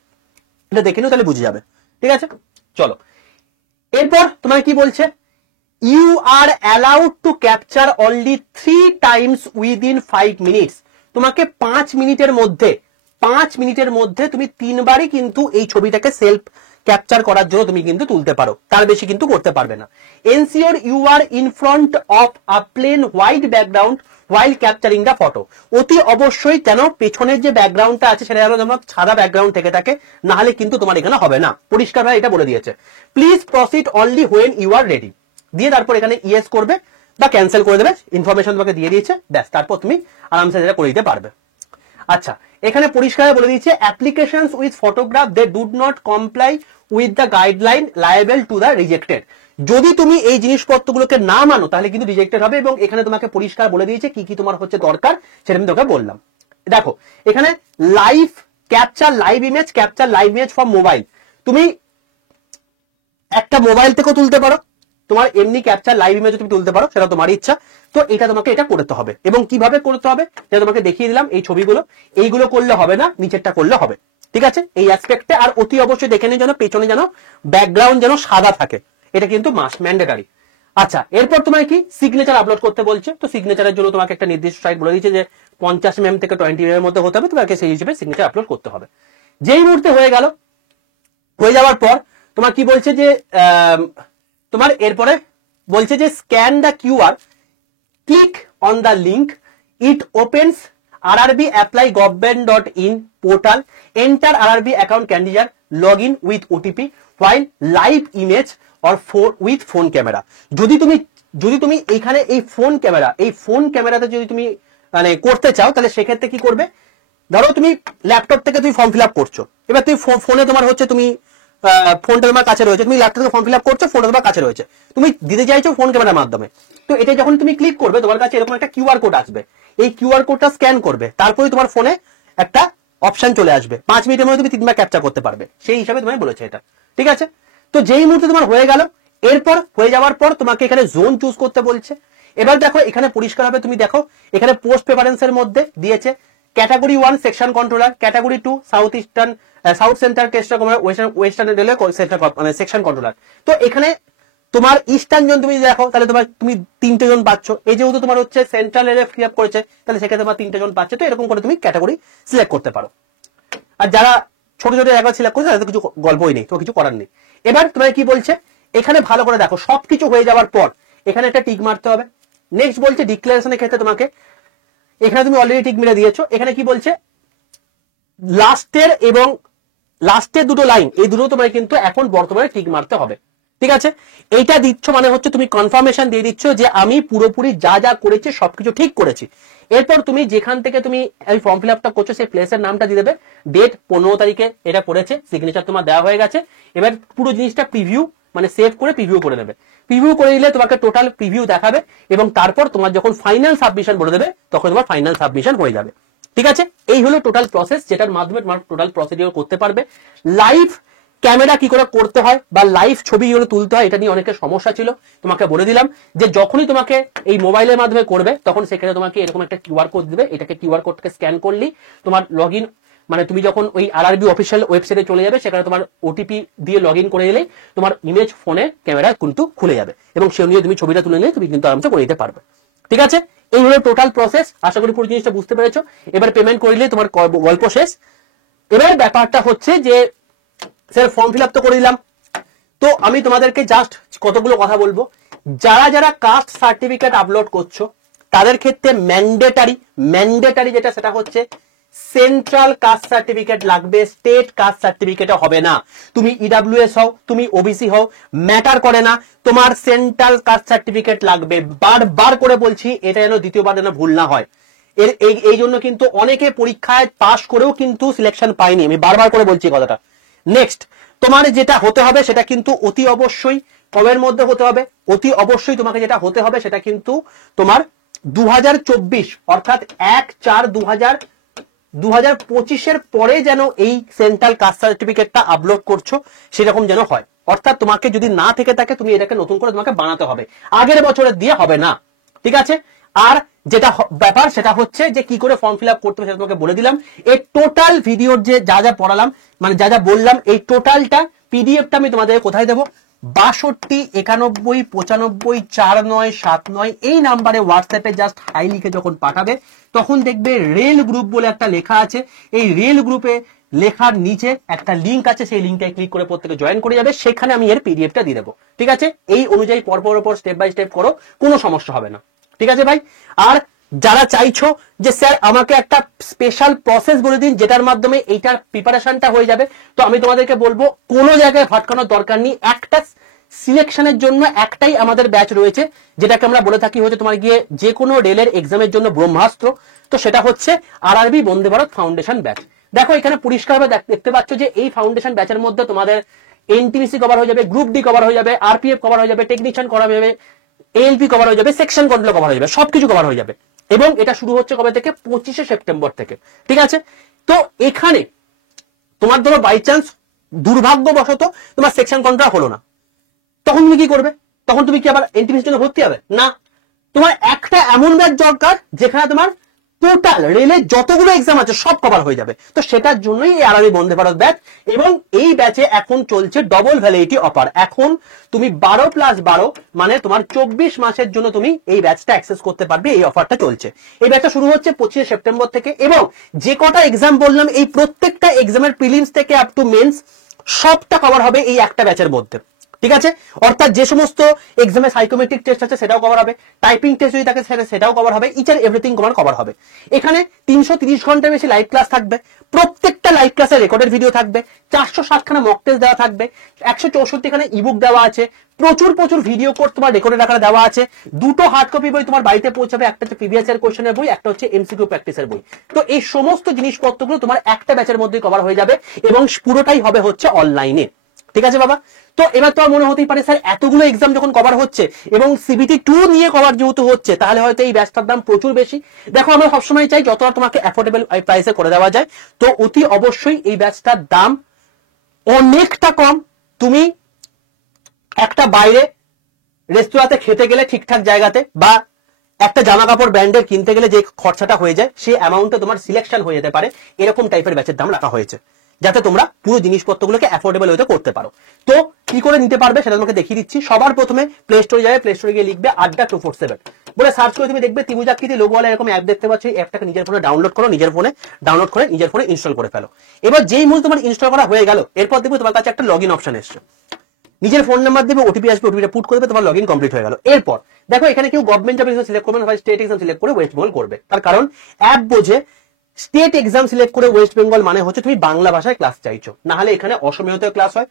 এটা দেখে নিও তাহলে বুঝে যাবে। ঠিক আছে, চলো এরপর তোমার কি বলছে, you are allowed to capture only 3 times within 5 minutes. তোমাকে 5 মিনিটের মধ্যে তুমি 3বারই কিন্তু এই ছবিটাকে সেলফ ক্যাপচার করার জন্য তুমি কিন্তু তুলতে পারো, তার বেশি কিন্তু করতে পারবে না। Ensure you are in front of a plain white background while capturing the photo। অতি অবশ্যই কেন পেছনের যে ব্যাকগ্রাউন্ডটা আছে সেটা যেন তোমার সাদা ব্যাকগ্রাউন্ড থেকে থাকে, না হলে কিন্তু তোমার এখানে হবে না, পরিষ্কারভাবে এটা বলে দিয়েছে। Please proceed only when you are ready দিয়ে তারপর এখানে ইয়েস করবে বা ক্যান্সেল করে দেবে, ইনফরমেশন তোমাকে দিয়ে দিয়েছে, ব্যাস তারপর তুমি আরামসে এটা করে দিতে পারবে। আচ্ছা, এখানে পরিষ্কার বলে দিয়েছে applications with photograph they do not comply with the guideline liable to the rejected. যদি তুমি এই জিনিসপত্রগুলোকে না মানো তাহলে কিন্তু রিজেক্টেড হবে, এবং এখানে তোমাকে পরিষ্কার বলে দিয়েছে কি কি তোমার হচ্ছে দরকার সেটা আমি তোকে বললাম। দেখো এখানে live capture live image from mobile, তুমি একটা মোবাইল থেকেও তুলতে পারো, তোমার এমনি ক্যাপচার লাইভ ইমেজ তুমি তুলতে পারো, সেটা তোমার ইচ্ছা। তো এটা তোমাকে এটা করতে হবে, এবং কিভাবে করতে হবে সেটা তোমাকে দেখিয়ে দিলাম। এই ছবিগুলো এইগুলো করলে হবে না, নিচেরটা করলে হবে। ঠিক আছে, এই অ্যাসপেক্টে আর অতি অবশ্যই দেখে নিন যেন পেছনে যেন ব্যাকগ্রাউন্ড যেন সাদা থাকে, এটা কিন্তু মাস্ট ম্যান্ডেটারি। আচ্ছা, এরপর তোমাকে কি সিগনেচার আপলোড করতে বলছে। তো সিগনেচারের জন্য তোমাকে একটা নির্দিষ্ট সাইট বলে দিচ্ছে যে 50 mm থেকে 20 mm এর মধ্যে হতে হবে, তোমাকে সেই হিসেবে সিগনেচার আপলোড করতে হবে। যেই মুহূর্তে হয়ে গেল, হয়ে যাওয়ার পর তোমার কি বলছে যে তোমার এরপরে বলছে যে scan the QR, click on the link, it opens RRB apply government.in portal, enter RRB account candidate, log in with OTP while live image or with phone camera। যদি তুমি এখানে এই ফোন ক্যামেরাতে যদি তুমি মানে করতে চাও তাহলে সেক্ষেত্রে কি করবে, ধরো তুমি ল্যাপটপ থেকে তুমি ফর্ম ফিল আপ করছো, এবার তুমি ফোনে তোমার হচ্ছে তুমি ফোনটা তোমার কাছে রয়েছে, তুমি ল্যাপটপ থেকে ফর্ম ফিল আপ করছো, ফোনটা তোমার কাছে রয়েছে, তুমি দিতে চাইছো ফোন ক্যামেরার মাধ্যমে। তো এটা যখন তুমি ক্লিক করবে তোমার কাছে এরকম একটা কিউআর কোড আসবে, এই কিউআর কোডটা স্ক্যান করবে, তারপরে তোমার ফোনে একটা অপশন চলে আসবে, 5 মিনিটের মধ্যে তুমি 3বার ক্যাপচার করতে পারবে, সেই হিসাবে তোমায় বলেছে এটা। ঠিক আছে, তো যেই মুহূর্তে তোমার হয়ে গেল, এরপর হয়ে যাওয়ার পর তোমাকে এখানে জোন চুজ করতে বলছে। এবার দেখো এখানে পরিষ্কার হবে, তুমি দেখো এখানে পোস্ট প্রেফারেন্স এর মধ্যে দিয়েছে category 1 section controller, category 2 south central western railway মানে সেকশন কন্ট্রোলার। তো এখানে তোমার ইস্টার্ন জোন তুমি দেখো তাহলে তুমি 3টে জন পাচ্ছ, এই যেহেতু তোমার হচ্ছে সেন্ট্রাল রেলওয়ে ফ্রি আপ করেছে তাহলে সেখানে তোমার 3টে জন পাচ্ছে। তো এরকম করে তুমি ক্যাটাগরি সিলেক্ট করতে পারো, আর যারা ছোট ছোট জায়গা সিলেক্ট করছে তাদের কিছু গল্পই নেই, তো কিছু করার নেই। এবার তোমার কি বলছে, এখানে ভালো করে দেখো, সবকিছু হয়ে যাওয়ার পর এখানে একটা টিক মারতে হবে। নেক্সট বলছে ডিক্লারেশনের ক্ষেত্রে তোমাকে, এখানে তুমি অলরেডি টিক মেরে দিয়েছো, এখানে কি বলছে লাস্টের দুটো লাইন, এই দুটো তোমার কিন্তু এখন বর্তমানে টিক মারতে হবে। ঠিক আছে, এইটা দিচ্ছ মানে হচ্ছে তুমি কনফার্মেশন দিয়ে দিচ্ছ যে আমি পুরোপুরি যা যা করেছি সবকিছু ঠিক করেছি। এরপর তুমি যেখান থেকে তুমি এই ফর্ম ফিল আপটা করছো সেই প্লেসের নামটা দিয়ে দেবে, ডেট 15 তারিখে এটা করেছে, সিগনেচার তোমার দেওয়া হয়ে গেছে। এবার পুরো জিনিসটা প্রিভিউ মানে সেভ করে প্রিভিউ করে নেবে, প্রিভিউ করে দিলে তোমাকে টোটাল প্রিভিউ দেখাবে, এবং তারপর তোমার যখন ফাইনাল সাবমিশন বলে দেবে তখন তোমার ফাইনাল সাবমিশন হয়ে যাবে। ঠিক আছে, এই হলো টোটাল প্রসেস, যেটার মাধ্যমে তোমার টোটাল প্রসিডিওর করতে পারবে। লাইভ ক্যামেরা কি করে করতে হয় বা লাইভ ছবি কি করে তুলতে হয় এটা নিয়ে অনেকের সমস্যা ছিল, তোমাকে বলে দিলাম যে যখনই তোমাকে এই মোবাইলের মাধ্যমে করবে তখন সেখানে তোমাকে এরকম একটা কিউআর কোড দিবে, এটাকে কিউআর কোডটাকে স্ক্যান করলি তোমার লগ ইন মানে তুমি যখন ওই RRB অফিসিয়াল ওয়েবসাইটে চলে যাবে সেখানে তোমার ওটিপি দিয়ে লগ ইন করে দিলেই তোমার ইমেজ ফোনে ক্যামেরা কিন্তু খুলে যাবে, এবং সে অনুযায়ী তুমি ছবিটা তুলে নিয়ে তুমি কিন্তু আরামসে করে দিতে পারবে। ঠিক আছে, এই হলো টোটাল প্রসেস, আশা করি পুরো জিনিসটা বুঝতে পেরেছো। এবার পেমেন্ট করে দিলে তোমার গল্প শেষ। এবার ব্যাপারটা হচ্ছে যে স্যার ফর্ম ফিল আপ তো করে দিলাম, তো আমি তোমাদেরকে জাস্ট কতগুলো কথা বলবো। যারা যারা কাস্ট সার্টিফিকেট আপলোড করছো তাদের ক্ষেত্রে ম্যান্ডেটারি যেটা সেটা হচ্ছে সেন্ট্রাল কাস্ট সার্টিফিকেট লাগবে, স্টেট কাস্ট সার্টিফিকেট হবে না। তুমি ইডব্লিউএস হও, তুমি ওবিসি হও, ম্যাটার করে না, তোমার সেন্ট্রাল কাস্ট সার্টিফিকেট লাগবে। বারবার করে বলছি, এটা যেন দ্বিতীয়বার যেন ভুল না হয়। এই জন্য কিন্তু অনেকে পরীক্ষায় পাশ করেও কিন্তু সিলেকশন পায়নি, আমি বারবার করে বলছি কথাটা। নেক্সট তোমার যেটা হতে হবে সেটা কিন্তু অতি অবশ্যই কমের মধ্যে হতে হবে, অতি অবশ্যই তোমাকে যেটা হতে হবে সেটা কিন্তু তোমার 2024 অর্থাৎ 1/4/2025 পরে যেন এই সেন্ট্রাল কাস্ট সার্টিফিকেটটা আপলোড করছো সেরকম যেন হয়। অর্থাৎ তোমাকে যদি না থেকে থাকে তুমি এটাকে নতুন করে তোমাকে বানাতে হবে, আগের বছরের দিয়ে হবে না, ঠিক আছে। আর যেটা ব্যাপার সেটা হচ্ছে যে কি করে ফর্ম ফিল আপ করতে হবে সেটা তোমাকে বলে দিলাম। এই টোটাল ভিডিওর যে যা যা পড়ালাম, মানে যা যা বললাম, এই টোটালটা পিডিএফটা আমি তোমাদের কোথায় দেবো? 62 91 95 4979 এই নাম্বারে হোয়াটসঅ্যাপে জাস্ট হাই লিখে যখন পাঠাবে তখন দেখবে রেল গ্রুপ বলে একটা লেখা আছে। এই রেল গ্রুপে লেখার নিচে একটা লিঙ্ক আছে, সেই লিঙ্কে ক্লিক করে প্রত্যেকে জয়েন করে যাবে, সেখানে আমি এর পিডিএফটা দিয়ে দেবো, ঠিক আছে। এই অনুযায়ী পর স্টেপ বাই স্টেপ করো, কোনো সমস্যা হবে না, ঠিক আছে ভাই। আর যারা চাইছো যে স্যার আমাকে একটা স্পেশাল প্রসেস বলে দিন যেটার মাধ্যমে এইটার প্রিপারেশনটা হয়ে যাবে, তো আমি তোমাদেরকে বলবো কোনো জায়গায় ভাটকানোর দরকার নেই। একটা সিলেকশনের জন্য একটাই আমাদের ব্যাচ রয়েছে, যেটাকে আমরা বলে থাকি হচ্ছে তোমার গিয়ে যে কোনো রেলের এক্সামের জন্য ব্রহ্মাস্ত্র। তো সেটা হচ্ছে RRB Vande Bharat foundation batch. দেখো এখানে পরিষ্কারভাবে দেখতে পাচ্ছ যে এই ফাউন্ডেশন ব্যাচের মধ্যে তোমাদের এনটিপিসি কভার হয়ে যাবে, গ্রুপ ডি কভার হয়ে যাবে, আরপিএফ কভার হয়ে যাবে, টেকনিশিয়ান কভার হয়ে যাবে, এএলপি কভার হয়ে যাবে, সেকশন কন্ট্রোল কভার হয়ে যাবে, সবকিছু কভার হয়ে যাবে। এবং এটা শুরু হচ্ছে কবে থেকে? 25শে সেপ্টেম্বর থেকে, ঠিক আছে। তো এখানে তোমার ধরো বাই চান্স দুর্ভাগ্যবশত তোমার সেকশন কন্ট্রোল হলো না, তখন তুমি কি করবে? তখন তুমি কি আবার এনটিপিসির জন্য ভর্তি হবে? না, তোমার একটা এমন ব্যাচ দরকার যেখানে তোমার টোটাল রেলের যতগুলো এক্সাম আছে সব কভার হয়ে যাবে। তো সেটার জন্যই এই আরআরবি বন্দে ভারত ব্যাচ। এবং এই ব্যাচে এখন চলছে ডবল ভ্যালিডিটি অফার। এখন তুমি 12+12 মানে তোমার 24 মাসের জন্য তুমি এই ব্যাচটা অ্যাক্সেস করতে পারবে। এই অফারটা চলছে, এই ব্যাচটা শুরু হচ্ছে 25শে সেপ্টেম্বর থেকে। এবং যে কটা এক্সাম বললাম এই প্রত্যেকটা এক্সামের প্রিলিমস থেকে আপ টু মেন্স সবটা কভার হবে এই একটা ব্যাচের মধ্যে, ঠিক আছে। অর্থাৎ যে সমস্ত এক্সামে সাইকোমেট্রিক টেস্ট আছে সেটাও কভার হবে, টাইপিং টেস্ট যদি থাকে সেটাও কভার হবে, ইচ এন্ড এভরিথিং কভার হবে। এখানে 330 ঘন্টার বেশি লাইভ ক্লাস থাকবে, প্রত্যেকটা লাইভ ক্লাসে রেকর্ডেড ভিডিও থাকবে, 460 খানা মক টেস্ট দেওয়া থাকবে, 164 খানা ইবুক দেওয়া আছে, প্রচুর ভিডিও কোর্স তোমার রেকর্ডেড আকারে দেওয়া আছে, 2টো হার্ড কপি বই তোমার বাড়িতে পৌঁছাবে, একটা হচ্ছে প্রিভিয়াস ইয়ার কোশ্চেনের বই, একটা হচ্ছে এমসিকিউ প্র্যাকটিসের বই। তো এই সমস্ত জিনিসপত্রগুলো তোমার একটা ব্যাচের মধ্যেই কভার হয়ে যাবে এবং পুরোটাই হবে হচ্ছে অনলাইনে, ঠিক আছে বাবা। তো এবার তো মনে হতেই পারে স্যার এতগুলো এক্সাম যখন কভার হচ্ছে এবং সিবিটি 2 নিয়ে কভার যেহেতু হচ্ছে তাহলে হয়তো এই ব্যাচটার দাম প্রচুর বেশি। দেখো আমরা সবসময় চাই যতটা তোমাকে অ্যাফোর্ডেবল প্রাইসে করে দেওয়া যায়, তো অতি অবশ্যই এই ব্যাচটার দাম অনেকটা কম। তুমি একটা বাইরে রেস্তোরাঁতে খেতে গেলে ঠিকঠাক জায়গাতে বা একটা জামা কাপড় ব্র্যান্ডের কিনতে গেলে যে খরচাটা হয়ে যায় সেই অ্যামাউন্টে তোমার সিলেকশন হয়ে যেতে পারে, এরকম টাইপের ব্যাচের দাম রাখা হয়েছে যাতে তোমরা পুরো জিনিসপত্রগুলোকে অ্যাফোর্ডেবল হতে করতে পারো। তো কি করে নিতে পারবে সেটা তোমাকে দেখিয়ে দিচ্ছি। সবার প্রথমে প্লে স্টোরে যাবে, প্লে স্টোরে গিয়ে লিখবে আড্ডা 247 বলে সার্চ করে তুমি দেখবে ত্রিভুজাকৃতি লোগোওয়ালা এরকম অ্যাপ দেখতে পাচ্ছ। এই অ্যাপটাকে নিজের ফোনে ডাউনলোড করো, নিজের ফোনে ডাউনলোড করে নিজের ফোনে ইনস্টল করে ফেলো। এবার যেই মুহূর্তে তোমার ইনস্টল করা হয়ে গেল এরপর দেখবে তোমার কাছে একটা লগইন অপশন এসছে, নিজের ফোন নাম্বার দেবে, ওটিপি আসবে, ওটিপিটা পুট করবে, তোমার লগইন কমপ্লিট হয়ে গেল। এরপর দেখো এখানে কেউ গভর্নমেন্ট জব এক্সাম সিলেক্ট করবে না, স্টেট এক্সাম সিলেক্ট করে ওয়েস্ট বেঙ্গল করবে। তার কারণ অ্যাপ বোঝে স্টেট এক্সাম সিলেক্ট করে ওয়েস্ট বেঙ্গল মানে হচ্ছে তুমি বাংলা ভাষায় ক্লাস চাইছো, না হলে এখানে অসমীয়তেও ক্লাস হয়,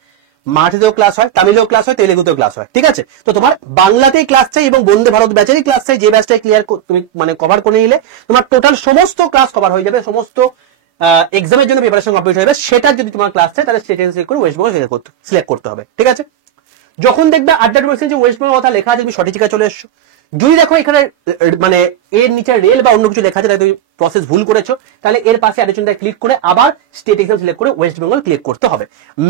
মারাঠিতেও ক্লাস হয়, তামিলেও ক্লাস হয়, তেলেগুতেও ক্লাস হয়, ঠিক আছে। তো তোমার বাংলাতেই ক্লাস চাই এবং বন্দে ভারত ব্যাচেরই ক্লাস চাই, যে ব্যাচটা ক্লিয়ার তুমি মানে কভার করে নিলে তোমার টোটাল সমস্ত ক্লাস কভার হয়ে যাবে, সমস্ত এক্সামের জন্য প্রিপারেশন কমপ্লিট হয়ে যাবে। সেটা যদি তোমার ক্লাস চাই তাহলে স্টেট সিলেক্ট করে ওয়েস্ট বেঙ্গল সিলেক্ট করতে হবে, ঠিক আছে। যখন দেখবে আড্ডা যে ওয়েস্ট বেঙ্গল কথা লেখা আছে তুমি সঠিক চলে এসছো। যদি দেখো এখানে মানে এর নিচে রেল বা অন্য কিছু লেখা আছে তাহলে তুমি প্রসেস ভুল করেছো, তাহলে এর পাশে অ্যাডিশনটা ক্লিক করে আবার স্টেট এক্সাম সিলেক্ট করে ওয়েস্ট বেঙ্গল ক্লিক করতে হবে।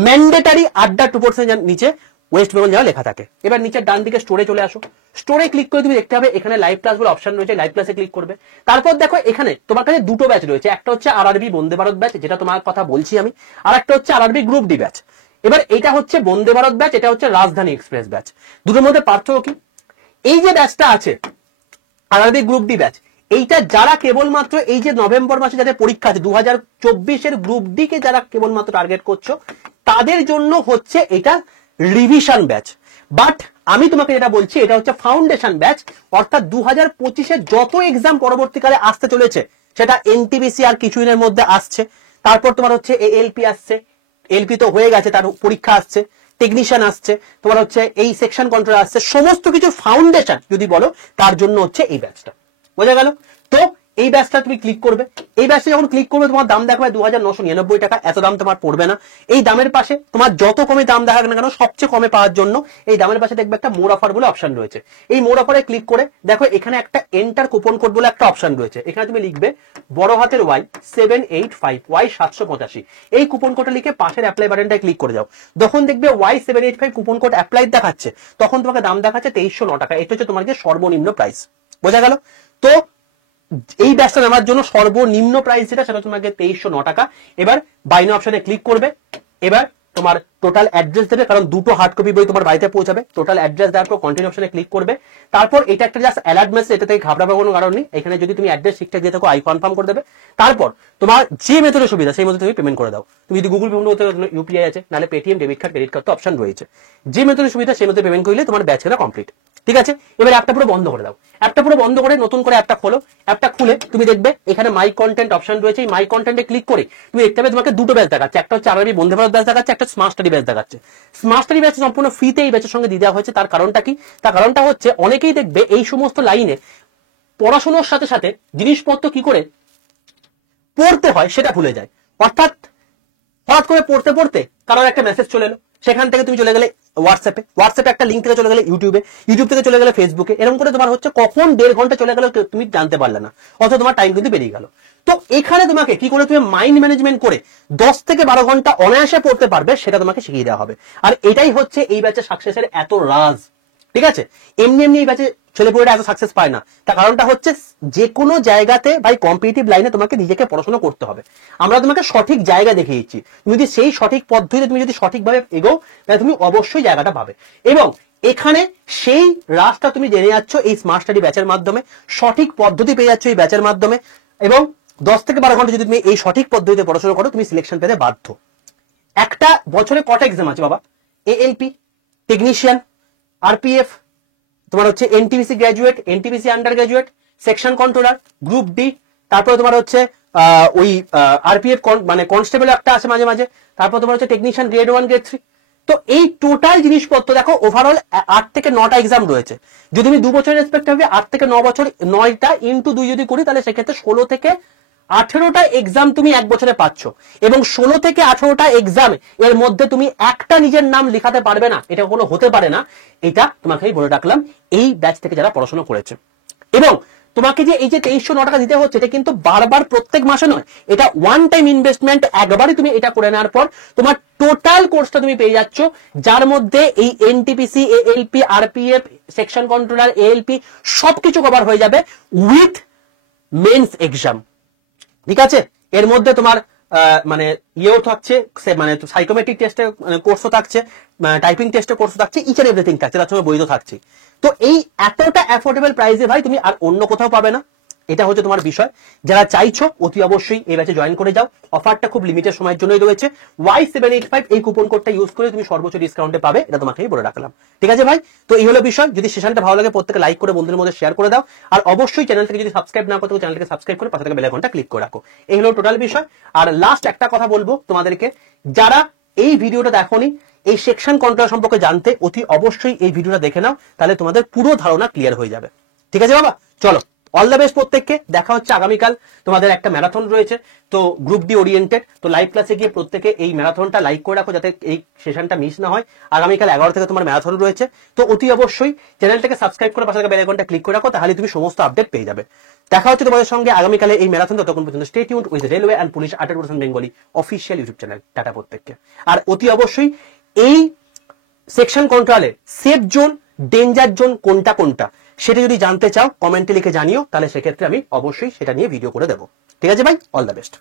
ম্যান্ডেটারি আড্ডা 2% নিচে ওয়েস্ট বেঙ্গল যাওয়া লেখা থাকে। এবার নিচে ডান দিকে স্টোরে চলে আসো, স্টোরে ক্লিক করে তুমি দেখতে হবে এখানে লাইভ ক্লাস বলে অপশন রয়েছে, লাইভ ক্লাসে ক্লিক করবে। তারপর দেখো এখানে তোমার কাছে দুটো ব্যাচ রয়েছে, একটা হচ্ছে আরআরবি বন্দে ভারত ব্যাচ যেটা তোমার কথা বলছি আমি, আর একটা হচ্ছে আরআরবি গ্রুপ ডি ব্যাচ। এবার এটা হচ্ছে বন্দে ভারত ব্যাচ, এটা হচ্ছে রাজধানী এক্সপ্রেস ব্যাচ। দুটোর মধ্যে পার্থক্য কি? এই যে ব্যাচটা আছে আরআরবি গ্রুপ ডি ব্যাচ, এইটা যারা কেবলমাত্র এই যে নভেম্বর মাসে যাদের পরীক্ষা আছে 2024 গ্রুপ ডি কে যারা কেবলমাত্র টার্গেট করছো তাদের জন্য হচ্ছে এটা রিভিশন ব্যাচ। বাট আমি তোমাকে যেটা বলছি এটা হচ্ছে ফাউন্ডেশন ব্যাচ, অর্থাৎ 2025 যত এক্সাম পরবর্তীকালে আসতে চলেছে সেটা এনটিপিসি আর কিছুদিনের মধ্যে আসছে, তারপর তোমার হচ্ছে এএলপি আসছে, এলপি তো হয়ে গেছে তার পরীক্ষা আসছে, টেকনিশিয়ান আসছে, তোমার হচ্ছে এই সেকশন কন্ট্রোল আসছে, সমস্ত কিছু ফাউন্ডেশন যদি বলো তার জন্য হচ্ছে এই ব্যাচটা। বোঝা গেল? তো এই ব্যাচটা তুমি ক্লিক করবে, এই ব্যাচে যখন ক্লিক করবে তোমার দাম দেখাবে 2999 টাকা, এত দাম তোমার পড়বে না। এই দামের পাশে তোমার যত কমে দাম দেখাক না কেন, সবচেয়ে কমে পাওয়ার জন্য এই দামের পাশে দেখবে একটা মোর অফার বলে অপশন রয়েছে। এই মোর অফারে ক্লিক করে দেখো এখানে একটা এন্টার কুপন কোড বলে একটা অপশন রয়েছে। এখানে তুমি লিখবে বড় হাতের Y785 Y785, এই কুপন কোডটা লিখে পাশের অ্যাপ্লাই বাটনটায় ক্লিক করে যাও। যখন দেখবে Y785 কুপন কোড অ্যাপ্লাই দেখাচ্ছে, তখন তোমাকে দাম দেখাচ্ছে 2309 টাকা। এটা হচ্ছে তোমার যে সর্বনিম্ন প্রাইস। বোঝা গেল? তো এই ব্যাচটা নেওয়ার জন্য সর্বনিম্ন প্রাইস যেটা, সেটা তোমাকে 2309 টাকা। এবার বাই নাও অপশনে ক্লিক করবে। এবার তোমার টোটাল অ্যাড্রেস দেবে, কারণ দুটো হার্ড কপি বই তোমার বাড়িতে পৌঁছাবে। টোটাল অ্যাড্রেস দেওয়ার পর কন্টিনিউ অপশনে ক্লিক করবে। তারপর এটা একটা জাস্ট অ্যালার্ট মেসেজ, এটা থেকে ঘাবড়াবার কোনো কারণ নেই। এখানে যদি তুমি অ্যাড্রেস ঠিকঠাক দিয়ে থাকো আই কনফার্ম করে দেবে। তারপর তোমার যে মেথডে সুবিধা সেই মেথডে তুমি পেমেন্ট করে দাও। তুমি যদি গুগল পেমেন্ট করতে ইউপিআই আছে, নাহলে Paytm, debit card, credit card তো অপশন রয়েছে। যে মেথডে সুবিধা সেই মেথডে পেমেন্ট করলে তোমার ব্যাচ কেনা কমপ্লিট। ঠিক আছে? এবার অ্যাপটা পুরো বন্ধ করে দাও। অ্যাপটা পুরো বন্ধ করে নতুন করে অ্যাপটা খোলো। অ্যাপটা খুলে তুমি দেখবে এখানে মাই কন্টেন্ট অপশন রয়েছে। এই মাই কন্টেন্টে ক্লিক করে তুমি দেখতে পাবে তোমাকে দুটো ব্যাচ দেখাচ্ছে। একটা হচ্ছে আরবি বন্ধে ভারত ব্যাচ দেখাচ্ছে, একটা স্মার্ট স্টাডি ব্যাচ দেখাচ্ছে। স্মার্ট স্টাডি ব্যাচ সম্পূর্ণ ফ্রিতে এই ব্যাচের সঙ্গে দিয়ে দেওয়া হয়েছে। তার কারণটা কি? তার কারণটা হচ্ছে অনেকেই দেখবে এই সমস্ত লাইনে পড়াশোনার সাথে সাথে জিনিসপত্র কি করে পড়তে হয় সেটা ভুলে যায়। অর্থাৎ হঠাৎ করে পড়তে পড়তে কারোর একটা মেসেজ চলে এলো, সেখান থেকে তুমি চলে গেলে হোয়াটসঅ্যাপে একটা লিঙ্ক থেকে চলে গেলে ইউটিউব থেকে চলে গেলে ফেসবুকে। এরকম করে তোমার হচ্ছে কখন 1.5 ঘন্টা চলে গেল তুমি জানতে পারলে না, অথবা তোমার টাইম কিন্তু বেরিয়ে গেল। তো এখানে তোমাকে কি করে তুমি মাইন্ড ম্যানেজমেন্ট করে 10 থেকে 12 ঘন্টা অনায়াসে পড়তে পারবে সেটা তোমাকে শিখিয়ে দেওয়া হবে। আর এটাই হচ্ছে এই ব্যাচের সাকসেসের এত রাজ। ঠিক আছে? এমনি এমনি এই ব্যাচে ছেলেপুলেরা এত সাকসেস পায় না। তার কারণটা হচ্ছে যে কোনো জায়গাতে ভাই কম্পিটিটিভ লাইনে তোমাকে নিজেকে পড়াশোনা করতে হবে। আমরা তোমাকে সঠিক জায়গা দেখিয়ে দিচ্ছি, তুমি যদি সেই সঠিক পদ্ধতিতে তুমি যদি সঠিকভাবে এগো, তাহলে তুমি অবশ্যই জায়গাটা পাবে। এবং এখানে সেই রাস্তা তুমি জেনে যাচ্ছ এই স্মার্ট স্টাডি ব্যাচের মাধ্যমে, সঠিক পদ্ধতি পেয়ে যাচ্ছ এই ব্যাচের মাধ্যমে। এবং 10 থেকে 12 ঘন্টা যদি তুমি এই সঠিক পদ্ধতিতে পড়াশোনা করো, তুমি সিলেকশন পেতে বাধ্য। একটা বছরে কটা এক্সাম আছে বাবা? এএলপি, টেকনিশিয়ান, আরপিএফ, তোমার হচ্ছে NTPC graduate, NTPC under graduate, section controller, group D, তারপরে তোমার হচ্ছে ওই আরপিএফ মানে কনস্টেবল একটা আছে মাঝে মাঝে, তারপর তোমার হচ্ছে টেকনিশিয়ান গ্রেড 1 গ্রেড 3। তো এই টোটাল জিনিসপত্র দেখো, ওভারঅল 8 থেকে 9টা এক্সাম রয়েছে। যদি আমি 2 বছরের রেসপেক্টিভলি 8 থেকে 9 বছর 9টা ইন্টু 2 যদি করি, তাহলে সেক্ষেত্রে 16 থেকে 18টা এক্সাম তুমি এক বছরে পাচ্ছ। এবং 16 থেকে 18টা এক্সাম এর মধ্যে তুমি একটা নিজের নাম লেখাতে পারবে না, এটা কোনো হতে পারে না। এটা তোমাকে বলে রাখলাম এই ব্যাচ থেকে যারা পড়াশোনা করেছে। এবং তোমাকে যে এই যে 2309 টাকা দিতে হচ্ছে, এটা কিন্তু বারবার প্রত্যেক মাসে নয়, এটা ওয়ান টাইম ইনভেস্টমেন্ট। একবারই তুমি এটা করে নেওয়ার পর তোমার টোটাল কোর্সটা তুমি পেয়ে যাচ্ছ, যার মধ্যে এই NTPC, ALP, RPF, section controller, ALP সবকিছু কভার হয়ে যাবে উইথ মেন্স এক্সাম। ঠিক আছে? এর মধ্যে তোমার মানে ইয়েও থাকছে, মানে সাইকোমেট্রিক টেস্টের কোর্সও থাকছে, টাইপিং টেস্টের কোর্সও থাকছে, ইচ এন্ড এভরিথিং থাকছে, তার সঙ্গে বই তো থাকছে। তো এই এতটা অ্যাফোর্ডেবল প্রাইসে ভাই তুমি আর অন্য কোথাও পাবে না। এটা হচ্ছে তোমার বিষয়। যারা চাইছো অতি অবশ্যই এই ব্যাচে জয়েন করে যাও। অফারটা খুব লিমিটেড সময়ের জন্যই রয়েছে। Y785 এই কুপন কোডটা ইউজ করে তুমি সর্বোচ্চ ডিসকাউন্টে পাবে, এটা তোমাকেই বলে রাখলাম। ঠিক আছে ভাই? তো এই হলো বিষয়। যদি সেশনটা ভালো লাগে প্রত্যেকে লাইক করে বন্ধুদের মধ্যে শেয়ার করে দাও। আর অবশ্যই চ্যানেলটাকে যদি সাবস্ক্রাইব না করতে, চ্যানেলটাকে সাবস্ক্রাইব করে পাশে থাকা বেল আইকনটা ক্লিক করে রাখো। এই হলো টোটাল বিষয়। আর লাস্ট একটা কথা বলবো তোমাদেরকে, যারা এই ভিডিওটা দেখোনি, এই সেকশন কন্ট্রোল সম্পর্কে জানতে অতি অবশ্যই এই ভিডিওটা দেখে নাও, তাহলে তোমাদের পুরো ধারণা ক্লিয়ার হয়ে যাবে। ঠিক আছে বাবা? চলো, অল দ্য বেস্ট প্রত্যেককে। দেখা হচ্ছে আগামীকাল। তোমাদের একটা ম্যারাথন রয়েছে, তো গ্রুপ ডি ওরিয়েন্টেড। তো লাইভ ক্লাসে গিয়ে প্রত্যেকে এই ম্যারাথনটা লাইক করে রাখো, যাতে এই সেশনটা মিস না হয়। আগামীকাল 11 থেকে তোমার ম্যারাথন রয়েছে। তো অতি অবশ্যই চ্যানেলটাকে সাবস্ক্রাইব করে পাশে থাকা বেল আইকনটা ক্লিক করে রাখো, তাহলে তুমি সমস্ত আপডেট পেয়ে যাবে। দেখা হচ্ছে তোমাদের সঙ্গে আগামীকালে এই ম্যারাথন। ততক্ষণ পর্যন্ত stay tuned with railway and police 100% Bengali official YouTube channel. Tata প্রত্যেককে। আর অতি অবশ্যই এই সেকশন কন্ট্রোলে সেফ জোন, ডেঞ্জার জোন কোনটা কোনটা সেটা যদি জানতে চাও কমেন্টে লিখে জানিও, তাহলে সেক্ষেত্রে আমি অবশ্যই সেটা নিয়ে ভিডিও করে দেবো। ঠিক আছে ভাই? All the best.